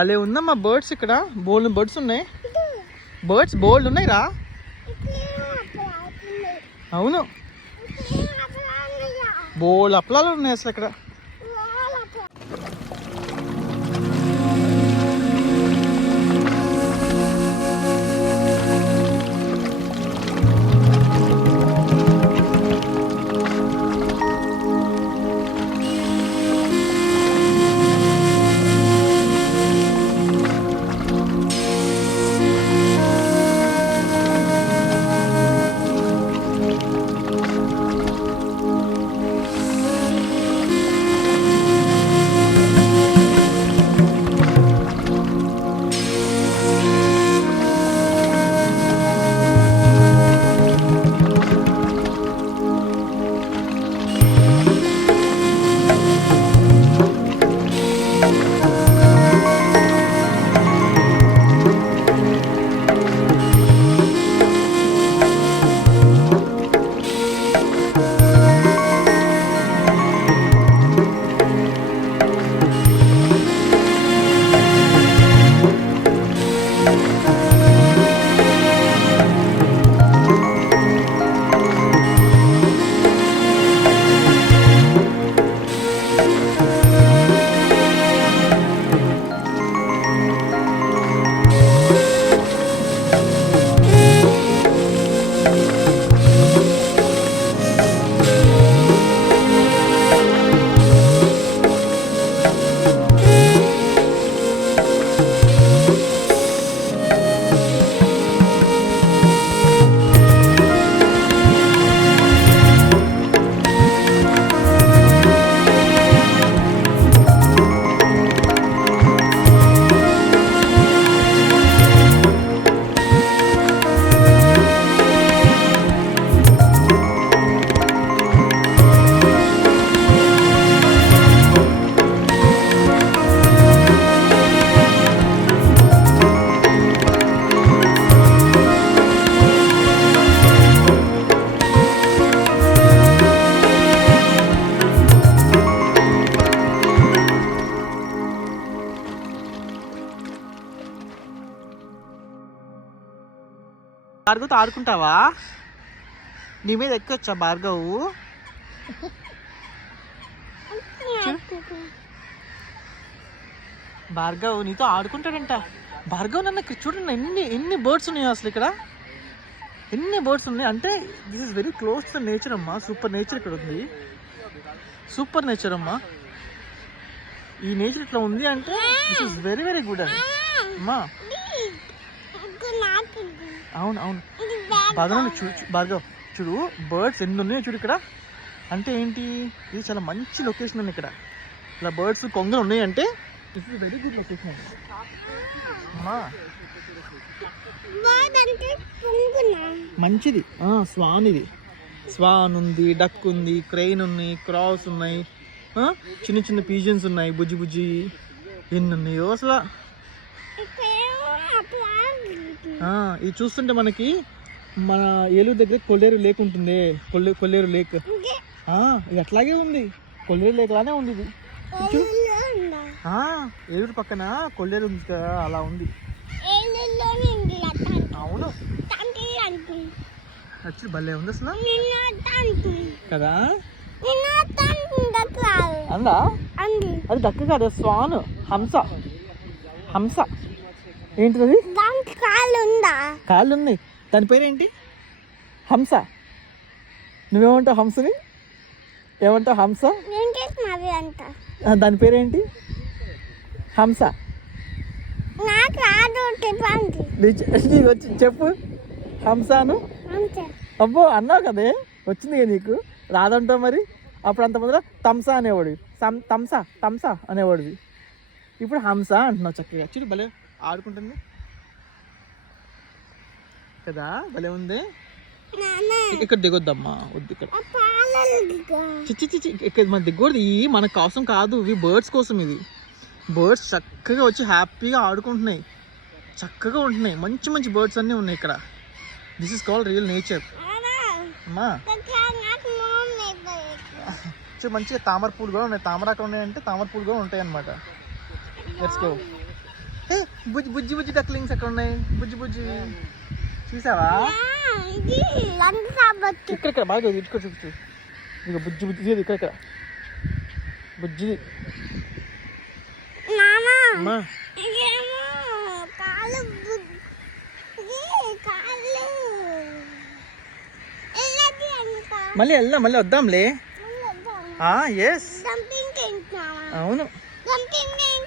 అలే ఉందమ్మా బర్డ్స్ ఇక్కడ. బోల్డ్ బర్డ్స్ ఉన్నాయి. బర్డ్స్ బోల్డ్ ఉన్నాయి రా. అవును, బోల్డ్ అప్పలాలు ఉన్నాయి అసలు ఇక్కడ. భార్గవ్తో ఆడుకుంటావా? నీ మీద ఎక్కొచ్చా భార్గవ్? భార్గవ్ నీతో ఆడుకుంటాడంట. భార్గవ్ నన్ను ఇక్కడ చూడండి, ఎన్ని బర్డ్స్ ఉన్నాయో అసలు ఇక్కడ. ఎన్ని బర్డ్స్ ఉన్నాయి అంటే this is very close to nature అమ్మా. సూపర్ నేచర్ ఇక్కడ ఉంది. సూపర్ నేచర్ అమ్మా. ఈ నేచర్ ఇట్లా ఉంది అంటే this is very very good అని అమ్మా. అవును అవును భార్గవ్ భార్గవ్ చూడు బర్డ్స్ ఎన్ని ఉన్నాయో చూడు ఇక్కడ. అంటే ఏంటి, ఇది చాలా మంచి లొకేషన్ ఉంది ఇక్కడ. ఇలా బర్డ్స్ కొంగలు ఉన్నాయి అంటే this is very good location అమ్మా. మంచిది. స్వాన్, ఇది స్వాన్ ఉంది, డక్ ఉంది, క్రెయిన్ ఉన్నాయి, క్రాస్ ఉన్నాయి, చిన్న చిన్న పీజన్స్ ఉన్నాయి, బుజ్జి బుజ్జి ఎన్ని ఉన్నాయో అసలు. ఇది చూస్తుంటే మనకి మన ఏలూరు దగ్గర కొల్లేరు లేక్ ఉంటుంది. కొల్లేరు లేక్ ఇది అట్లాగే ఉంది. కొల్లేరు లేక్ లానే ఉంది ఇది. ఏలూరు పక్కన కొల్లేరు ఉంది కదా, అలా ఉంది. అవును యాక్చువల్లీ భలే ఉంది అసలు కదా. అందా అది దక్క కాదు, స్వాన్, హంస. హంస ఏంటిది? కాళ్ళు ఉన్నాయి. దాని పేరేంటి? హంస. నువ్వేమంటావు హంసని? ఏమంటావు హంస? దాని పేరేంటి? హంస. నీకు వచ్చి చెప్పు హంసాను. అబ్బో అన్నావు కదే, వచ్చింది కదా నీకు. రాదంటావు మరి. అప్పుడు అంత ముందర తంసా అనేవాడు, తంసా అనేవాడివి. ఇప్పుడు హంస అంటున్నావు చక్కగా. చూడు భలే ఆడుకుంటుంది కదా, భలే ఉంది. ఇక్కడ దిగొద్దమ్మా, వద్దు. ఇక్కడ చిచ్చి ఇక్కడ మన దిగకూడదు. ఇవి మన కోసం కాదు, ఇవి బర్డ్స్ కోసం. ఇది బర్డ్స్ చక్కగా వచ్చి హ్యాపీగా ఆడుకుంటున్నాయి, చక్కగా ఉంటున్నాయి. మంచి మంచి బర్డ్స్ అన్నీ ఉన్నాయి ఇక్కడ. This is called real nature అమ్మా. మంచిగా తామర పూలు కూడా ఉన్నాయి. తామరాకు ఉన్నాయంటే తామర పూలు కూడా ఉంటాయి అన్నమాట. Let's go. బుజ్జి బుజ్జి బుజ్జి డక్లింగ్స్ ఎక్కడ ఉన్నాయి? బుజ్జి బుజ్జి చూసావా? ఇక్కడ బాగా ఇటుకో చూపించు. ఇక బుజ్జి బుజ్జి ఇక్కడ బుజ్జిది. అమ్మా మళ్ళీ వెళ్దాం, మళ్ళీ వద్దాంలే. ఎస్ అవును.